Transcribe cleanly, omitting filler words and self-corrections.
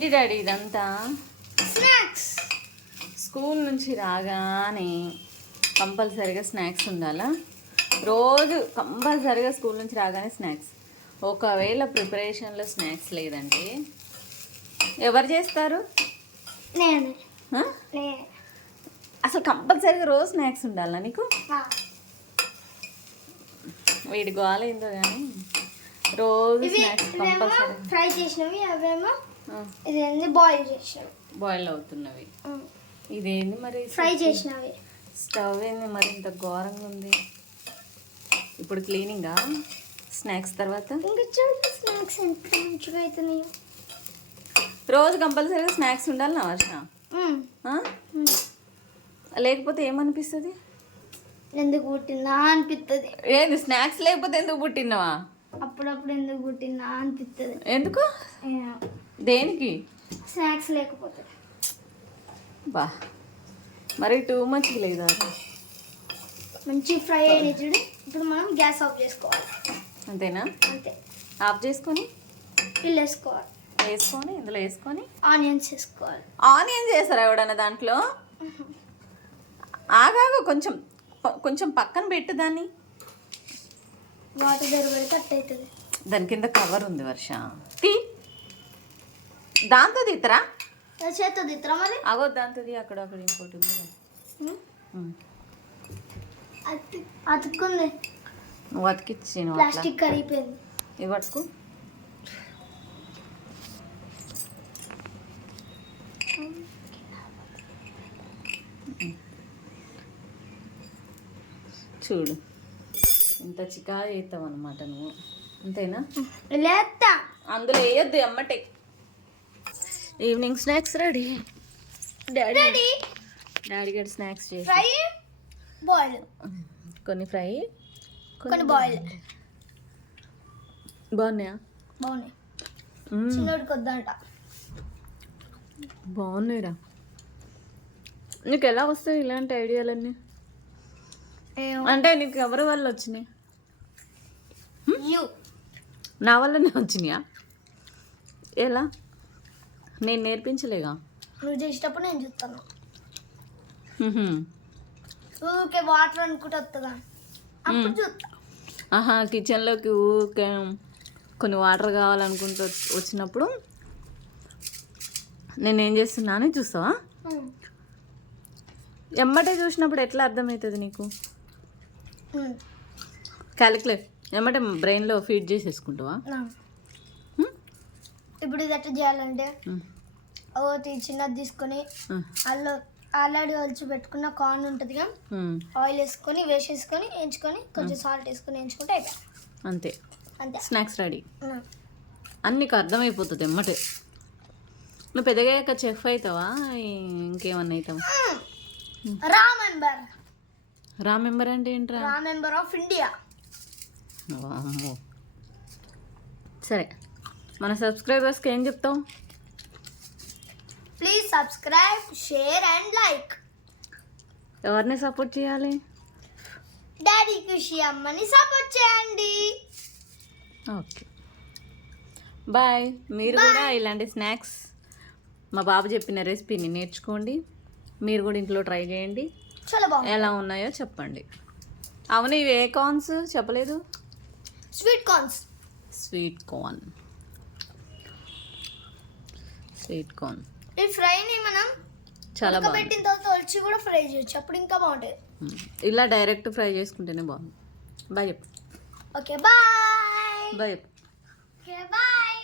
ఇది డాడీ ఇదంతా snacks. School నుంచి రాగానే కంపల్సరీగా స్నాక్స్ ఉండాలా? రోజు కంపల్సరీగా స్కూల్ నుంచి రాగానే స్నాక్స్. ఒకవేళ ప్రిపరేషన్లో స్నాక్స్ లేదంటే ఎవరు చేస్తారు? నేను. అసలు కంపల్సరీగా రోజు స్నాక్స్ ఉండాలా నీకు? వీడి గోలైందో కానీ రోజు స్నాక్స్ కంపల్సరీ. ఫ్రై చేసినవి, అవేమో ఇదేంది బాయిల్ చేసినవి, బాయిల్ అవుతున్నవి. ఇదేంది మరి ఫ్రై చేసినవి. స్టవ్ ఏంది మరి ఇంత ఘోరంగా ఉంది? ఇప్పుడు క్లీనింగా స్నాక్స్ తర్వాత? ఇంకా చూడండి స్నాక్స్ ఎంత మంచిగా అవుతున్నాయి. రోజు కంపల్సరీగా స్నాక్స్ ఉండాలి నా వర్ష. లేకపోతే ఏమనిపిస్తుంది? ఎందుకు పుట్టినా అనిపిస్తుంది. ఏంది స్నాక్స్ లేకపోతే ఎందుకు పుట్టినావా? అప్పుడప్పుడు ఎందుకు పుట్టినా అనిపిస్తుంది. ఎందుకు? దేనికి? స్నాక్స్ లేకపోతే. బా మరి టూ మచ్ లేదా? మంచి ఫ్రై అయిన చూడు. ఇప్పుడు మనం గ్యాస్ ఆఫ్ చేసుకోవాలి. అంతేనా? అంతే. ఆఫ్ చేసుకొని ఇల్లు వేసుకోవాలి. వేసుకొని ఇందులో వేసుకొని ఆనియన్స్ వేసుకోవాలి. ఆనియన్స్ వేస్తారా ఎవడన్నా దాంట్లో? ఆగాగు, కొంచెం కొంచెం పక్కన పెట్టు దాన్ని. వాటర్ దొరబడి కట్ అవుతుంది. దాని కింద కవర్ ఉంది వర్ష. తీ, దాంతో తీతరా? చేత్తో తీతరా మరి? అగో దాంతో అక్కడ అక్కడ ఇంకోటి ఉంది. అతుక్కుంది. నువ్వు అతికిచ్చి ప్లాస్టిక్ కరిగిపోయింది. ఇవి పట్టుకు. చూడు ఇంత చికా చేస్తావు అనమాట నువ్వు. అంతేనా? లేతా అందులో వేయొద్దు అమ్మటే. Evening snacks ready. డాడీ గడి స్నాక్స్ చేసి ఫ్రై బాయిల్, కొన్ని ఫ్రై కొన్ని బాయిల్. బాగున్నాయా? బాగున్నాయి. చిన్నోడికి వద్దంట. బాగున్నాయిరా. నీకు ఎలా వస్తాయి ఇలాంటి ఐడియాలన్నీ? అంటే నీకు ఎవరి వల్ల వచ్చినాయి? నా వల్లనే వచ్చినాయా? ఎలా? నేను నేర్పించలేగా. నువ్వు చేసేటప్పుడు నేను చూస్తాను. ఊరికే వాటర్ అనుకుంటే వస్తుందా? అప్పుడు చూస్తా. ఆహా, కిచెన్లోకి ఊరికే కొన్ని వాటర్ కావాలనుకుంటూ వచ్చినప్పుడు నేనేం చేస్తున్నానని చూస్తావా? ఎమ్మటే చూసినప్పుడు ఎట్లా అర్థమవుతుంది నీకు? క్యాలిక్యులేట్ ఎమ్మటే బ్రెయిన్లో ఫీడ్ చేసేసుకుంటావా? ఇప్పుడు ఇది ఎట్లా చేయాలంటే చిన్నది తీసుకొని అల్లం ఆల్రెడీ ఒలిచి పెట్టుకున్న కార్న్ ఉంటుందిగా, ఆయిల్ వేసుకొని వేసేసుకొని వేయించుకొని కొంచెం సాల్ట్ వేసుకొని వేయించుకుంటే అయిపోయి. అంతే. అంతే. Snacks ready. అన్నికి అర్థమైపోతుంది ఎమ్మటే. నువ్వు పెద్దగా అయ్యాక చెఫ్ అవుతావా ఇంకేమన్నా అవుతావా? రా మెంబర్ అంటే ఏంట్రా? రా మెంబర్ ఆఫ్ ఇండియా. సరే, మన సబ్స్క్రైబర్స్కి ఏం చెప్తావు? Please subscribe, share and like. ఎవరిని సపోర్ట్ చేయాలి? డాడీ ఖుషి అమ్మని సపోర్ట్ చేయండి. Okay, bye. మీరు కూడా ఇలాంటి స్నాక్స్ మా బాబు చెప్పిన రెసిపీని నేర్చుకోండి. మీరు కూడా ఇంట్లో ట్రై చేయండి. చాలా బాగుంది. ఎలా ఉన్నాయో చెప్పండి. అవును, ఇవి ఏ కార్న్స్ చెప్పలేదు? Sweet corns. Sweet corn. Sweet corn. ఈ ఫ్రైని మనం చాలా బాగుంది. పెట్టిన తర్వాత ఒలిచి కూడా ఫ్రై చేయొచ్చు, అప్పుడు ఇంకా బాగుంటుంది. ఇలా డైరెక్ట్ ఫ్రై చేసుకుంటేనే బాగుంది. బాయ్ చెప్పు. Okay bye. బాయ్ చెప్పు. Okay bye.